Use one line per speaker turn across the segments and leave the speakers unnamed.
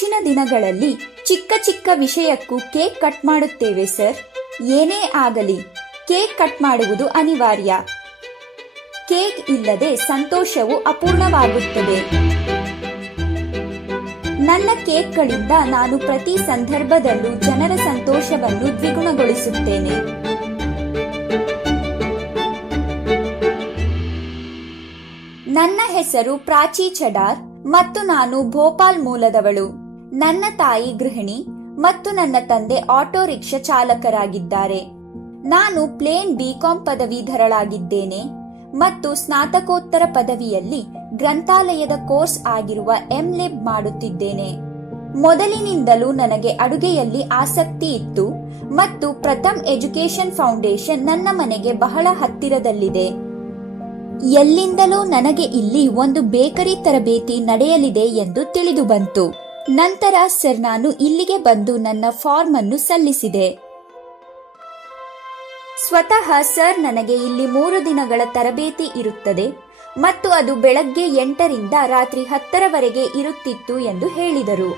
ಹೆಚ್ಚಿನ ದಿನಗಳಲ್ಲಿ ಚಿಕ್ಕ ಚಿಕ್ಕ ವಿಷಯಕ್ಕೂ ಕೇಕ್ ಕಟ್ ಮಾಡುತ್ತೇವೆ, ಸರ್. ಏನೇ ಆಗಲಿ, ಕೇಕ್ ಕಟ್ ಮಾಡುವುದು ಅನಿವಾರ್ಯ. ಕೇಕ್ ಇಲ್ಲದೆ ಸಂತೋಷವು ಅಪೂರ್ಣವಾಗುತ್ತದೆ. ನನ್ನ ಕೇಕ್ಗಳಿಂದ ನಾನು ಪ್ರತಿ ಸಂದರ್ಭದಲ್ಲೂ ಜನರ ಸಂತೋಷವನ್ನು ದ್ವಿಗುಣಗೊಳಿಸುತ್ತೇನೆ. ನನ್ನ ಹೆಸರು ಪ್ರಾಚಿ ಚಡಾರ್ ಮತ್ತು ನಾನು ಭೋಪಾಲ್ ಮೂಲದವಳು. ನನ್ನ ತಾಯಿ ಗೃಹಿಣಿ ಮತ್ತು ನನ್ನ ತಂದೆ ಆಟೋ ರಿಕ್ಷಾ ಚಾಲಕರಾಗಿದ್ದಾರೆ. ನಾನು ಪ್ಲೇನ್ ಬಿಕಾಂ ಪದವೀಧರಳಾಗಿದ್ದೇನೆ ಮತ್ತು ಸ್ನಾತಕೋತ್ತರ ಪದವಿಯಲ್ಲಿ ಗ್ರಂಥಾಲಯದ ಕೋರ್ಸ್ ಆಗಿರುವ ಎಂಲಿಬ್ ಮಾಡುತ್ತಿದ್ದೇನೆ. ಮೊದಲಿನಿಂದಲೂ ನನಗೆ ಅಡುಗೆಯಲ್ಲಿ ಆಸಕ್ತಿ ಇತ್ತು ಮತ್ತು ಪ್ರಥಮ್ ಎಜುಕೇಶನ್ ಫೌಂಡೇಶನ್ ನನ್ನ ಮನೆಗೆ ಬಹಳ ಹತ್ತಿರದಲ್ಲಿದೆ. ಎಲ್ಲಿಂದಲೂ ನನಗೆ ಇಲ್ಲಿ ಒಂದು ಬೇಕರಿ ತರಬೇತಿ ನಡೆಯಲಿದೆ ಎಂದು ತಿಳಿದು ಬಂತು ನಂತರ ಸರ್, ನಾನು ಇಲ್ಲಿಗೆ ಬಂದು ನನ್ನ ಫಾರ್ಮ್ ಅನ್ನು ಸಲ್ಲಿಸಿದೆ. ಸ್ವತಃ ಸರ್, ನನಗೆ ಇಲ್ಲಿ ಮೂರು ದಿನಗಳ ತರಬೇತಿ ಇರುತ್ತದೆ ಮತ್ತು ಅದು ಬೆಳಗ್ಗೆ ಎಂಟರಿಂದ ರಾತ್ರಿ ಹತ್ತರವರೆಗೆ ಇರುತ್ತಿತ್ತು ಎಂದು ಹೇಳಿದರು.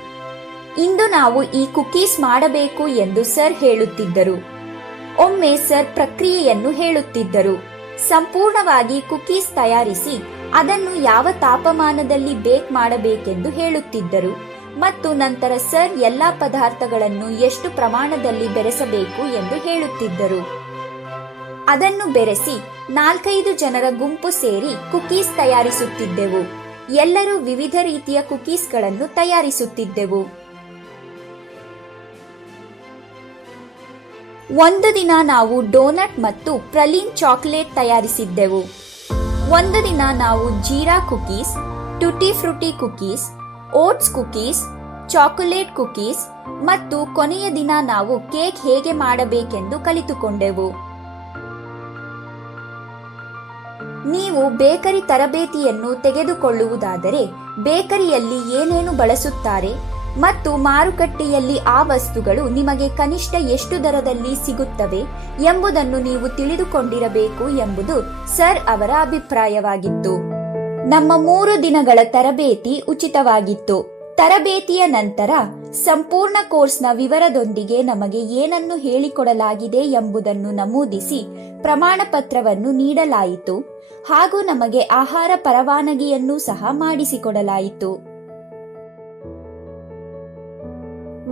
ಇಂದು ನಾವು ಈ ಕುಕೀಸ್ ಮಾಡಬೇಕು ಎಂದು ಸರ್ ಹೇಳುತ್ತಿದ್ದರು. ಒಮ್ಮೆ ಸರ್ ಪ್ರಕ್ರಿಯೆಯನ್ನು ಹೇಳುತ್ತಿದ್ದರು. ಸಂಪೂರ್ಣವಾಗಿ ಕುಕೀಸ್ ತಯಾರಿಸಿ ಅದನ್ನು ಯಾವ ತಾಪಮಾನದಲ್ಲಿ ಬೇಕ್ ಮಾಡಬೇಕೆಂದು ಹೇಳುತ್ತಿದ್ದರು. ಮತ್ತು ನಂತರ ಸರ್ ಎಲ್ಲಾ ಪದಾರ್ಥಗಳನ್ನು ಎಷ್ಟು ಪ್ರಮಾಣದಲ್ಲಿ ಬೆರೆಸಬೇಕು ಎಂದು ಹೇಳುತ್ತಿದ್ದರು. ಅದನ್ನು ಬೆರೆಸಿ ನಾಲ್ಕೈದು ಜನರ ಗುಂಪು ಸೇರಿ ಕುಕೀಸ್ ತಯಾರಿಸುತ್ತಿದ್ದೆವು. ಎಲ್ಲರೂ ವಿವಿಧ ರೀತಿಯ ಕುಕೀಸ್ಗಳನ್ನು ತಯಾರಿಸುತ್ತಿದ್ದೆವು. ಒಂದು ದಿನ ನಾವು ಡೋನಟ್ ಮತ್ತು ಪ್ರಲೀನ್ ಚಾಕ್ಲೇಟ್ ತಯಾರಿಸಿದ್ದೆವು. ಒಂದು ದಿನ ನಾವು jeera cookies, tutti frutti cookies oats cookies, chocolate cookies ಮತ್ತು ಕೊನೆಯ ದಿನ ನಾವು ಕೇಕ್ ಹೇಗೆ ಮಾಡಬೇಕೆಂದು ಕಲಿತುಕೊಂಡೆವು. ನೀವು ಬೇಕರಿ ತರಬೇತಿಯನ್ನು ತೆಗೆದುಕೊಳ್ಳುವುದಾದರೆ ಬೇಕರಿಯಲ್ಲಿ ಏನೇನು ಬಳಸುತ್ತಾರೆ ಮತ್ತು ಮಾರುಕಟ್ಟೆಯಲ್ಲಿ ಆ ವಸ್ತುಗಳು ನಿಮಗೆ ಕನಿಷ್ಠ ಎಷ್ಟು ದರದಲ್ಲಿ ಸಿಗುತ್ತವೆ ಎಂಬುದನ್ನು ನೀವು ತಿಳಿದುಕೊಂಡಿರಬೇಕು ಎಂಬುದು ಸರ್ ಅವರ ಅಭಿಪ್ರಾಯವಾಗಿತ್ತು. ನಮ್ಮ ಮೂರು ದಿನಗಳ ತರಬೇತಿ ಉಚಿತವಾಗಿತ್ತು. ತರಬೇತಿಯ ನಂತರ ಸಂಪೂರ್ಣ ಕೋರ್ಸ್ನ ವಿವರದೊಂದಿಗೆ ನಮಗೆ ಏನನ್ನು ಹೇಳಿಕೊಡಲಾಗಿದೆ ಎಂಬುದನ್ನು ನಮೂದಿಸಿ ಪ್ರಮಾಣ ಪತ್ರವನ್ನು ನೀಡಲಾಯಿತು. ಹಾಗೂ ನಮಗೆ ಆಹಾರ ಪರವಾನಗಿಯನ್ನು ಸಹ ಮಾಡಿಸಿಕೊಡಲಾಯಿತು.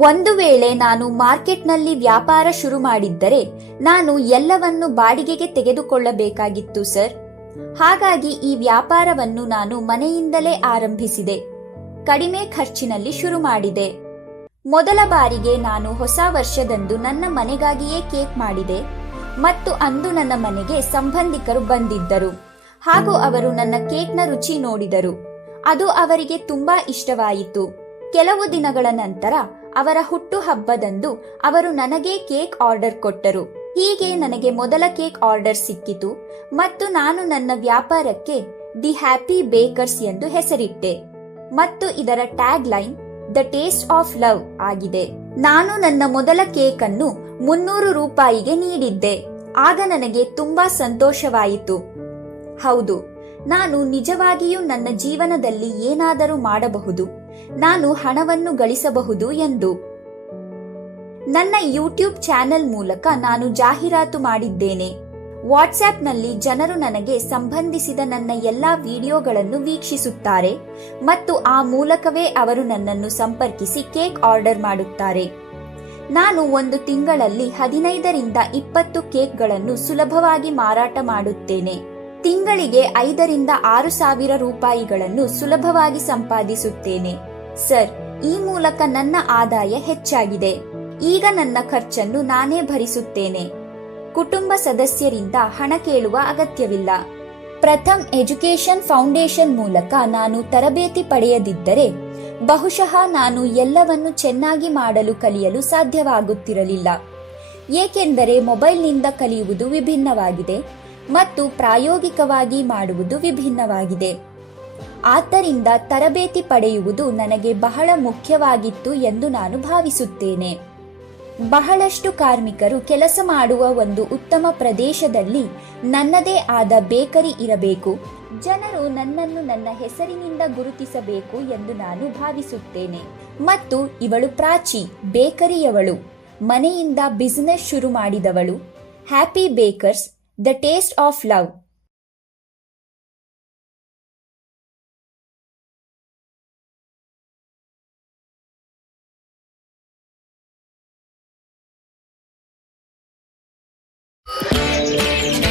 ಒಂದು ವೇಳೆ ನಾನು ಮಾರ್ಕೆಟ್ನಲ್ಲಿ ವ್ಯಾಪಾರ ಶುರು ಮಾಡಿದ್ದರೆ ನಾನು ಎಲ್ಲವನ್ನು ಬಾಡಿಗೆಗೆ ತೆಗೆದುಕೊಳ್ಳಬೇಕಾಗಿತ್ತು ಸರ್. ಹಾಗಾಗಿ ಈ ವ್ಯಾಪಾರವನ್ನು ನಾನು ಮನೆಯಿಂದಲೇ ಆರಂಭಿಸಿದೆ. ಕಡಿಮೆ ಖರ್ಚಿನಲ್ಲಿ ಶುರು ಮಾಡಿದೆ. ಮೊದಲ ಬಾರಿಗೆ ನಾನು ಹೊಸ ವರ್ಷದಂದು ನನ್ನ ಮನೆಗಾಗಿಯೇ ಕೇಕ್ ಮಾಡಿದೆ ಮತ್ತು ಅಂದು ನನ್ನ ಮನೆಗೆ ಸಂಬಂಧಿಕರು ಬಂದಿದ್ದರು. ಹಾಗೂ ಅವರು ನನ್ನ ಕೇಕ್ನ ರುಚಿ ನೋಡಿದರು. ಅದು ಅವರಿಗೆ ತುಂಬಾ ಇಷ್ಟವಾಯಿತು. ಕೆಲವು ದಿನಗಳ ನಂತರ ಅವರ ಹುಟ್ಟುಹಬ್ಬದಂದು ಅವರು ನನಗೆ ಕೇಕ್ ಆರ್ಡರ್ ಕೊಟ್ಟರು. ಹೀಗೆ ನನಗೆ ಮೊದಲ ಕೇಕ್ ಆರ್ಡರ್ ಸಿಕ್ಕಿತು ಮತ್ತು ನಾನು ನನ್ನ ವ್ಯಾಪಾರಕ್ಕೆ ದಿ ಹ್ಯಾಪಿ ಬೇಕರ್ಸ್ ಎಂದು ಹೆಸರಿಟ್ಟೆ ಮತ್ತು ಇದರ tag line the taste of love ಆಗಿದೆ. ನಾನು ನನ್ನ ಮೊದಲ ಕೇಕ್ ಅನ್ನು ಮುನ್ನೂರು ರೂಪಾಯಿಗೆ ನೀಡಿದ್ದೆ. ಆಗ ನನಗೆ ತುಂಬಾ ಸಂತೋಷವಾಯಿತು. ಹೌದು, ನಾನು ನಿಜವಾಗಿಯೂ ನನ್ನ ಜೀವನದಲ್ಲಿ ಏನಾದರೂ ಮಾಡಬಹುದು. ನಾನು ಹಣವನ್ನು ಗಳಿಸಬಹುದು ಎಂದು. ನನ್ನ ಯೂಟ್ಯೂಬ್ ಚಾನೆಲ್ ಮೂಲಕ ನಾನು ಜಾಹೀರಾತು ಮಾಡಿದ್ದೇನೆ. ವಾಟ್ಸ್ಆ್ಯಪ್ನಲ್ಲಿ ಜನರು ನನಗೆ ಸಂಬಂಧಿಸಿದ ನನ್ನ ಎಲ್ಲಾ ವಿಡಿಯೋಗಳನ್ನು ವೀಕ್ಷಿಸುತ್ತಾರೆ ಮತ್ತು ಆ ಮೂಲಕವೇ ಅವರು ನನ್ನನ್ನು ಸಂಪರ್ಕಿಸಿ ಕೇಕ್ ಆರ್ಡರ್ ಮಾಡುತ್ತಾರೆ. ನಾನು ಒಂದು ತಿಂಗಳಲ್ಲಿ ಹದಿನೈದರಿಂದ ಇಪ್ಪತ್ತು ಕೇಕ್ಗಳನ್ನು ಸುಲಭವಾಗಿ ಮಾರಾಟ ಮಾಡುತ್ತೇನೆ. ತಿಂಗಳಿಗೆ ಐದರಿಂದ ಆರು ಸಾವಿರ ರೂಪಾಯಿಗಳನ್ನು ಸುಲಭವಾಗಿ ಸಂಪಾದಿಸುತ್ತೇನೆ. ಸರ್, ಈ ಮೂಲಕ ನನ್ನ ಆದಾಯ ಹೆಚ್ಚಾಗಿದೆ. ಈಗ ನನ್ನ ಖರ್ಚನ್ನು ನಾನೇ ಭರಿಸುತ್ತೇನೆ. ಕುಟುಂಬ ಸದಸ್ಯರಿಂದ ಹಣ ಕೇಳುವ ಅಗತ್ಯವಿಲ್ಲ. ಪ್ರಥಮ್ ಎಜುಕೇಶನ್ ಫೌಂಡೇಶನ್ ಮೂಲಕ ನಾನು ತರಬೇತಿ ಪಡೆಯದಿದ್ದರೆ ಬಹುಶಃ ನಾನು ಎಲ್ಲವನ್ನು ಚೆನ್ನಾಗಿ ಮಾಡಲು ಕಲಿಯಲು ಸಾಧ್ಯವಾಗುತ್ತಿರಲಿಲ್ಲ. ಏಕೆಂದರೆ ಮೊಬೈಲ್ನಿಂದ ಕಲಿಯುವುದು ವಿಭಿನ್ನವಾಗಿದೆ ಮತ್ತು ಪ್ರಾಯೋಗಿಕವಾಗಿ ಮಾಡುವುದು ವಿಭಿನ್ನವಾಗಿದೆ. ಆದ್ದರಿಂದ ತರಬೇತಿ ಪಡೆಯುವುದು ನನಗೆ ಬಹಳ ಮುಖ್ಯವಾಗಿತ್ತು ಎಂದು ನಾನು ಭಾವಿಸುತ್ತೇನೆ. ಬಹಳಷ್ಟು ಕಾರ್ಮಿಕರು ಕೆಲಸ ಮಾಡುವ ಒಂದು ಉತ್ತಮ ಪ್ರದೇಶದಲ್ಲಿ ನನ್ನದೇ ಆದ ಬೇಕರಿ ಇರಬೇಕು. ಜನರು ನನ್ನನ್ನು ನನ್ನ ಹೆಸರಿನಿಂದ ಗುರುತಿಸಬೇಕು ಎಂದು ನಾನು ಭಾವಿಸುತ್ತೇನೆ. ಮತ್ತು ಇವಳು ಪ್ರಾಚಿ, ಬೇಕರಿಯವಳು. ಮನೆಯಿಂದ ಬಿಸಿನೆಸ್ ಶುರು ಮಾಡಿದವಳು. Happy bakers, the taste of love. Thank you.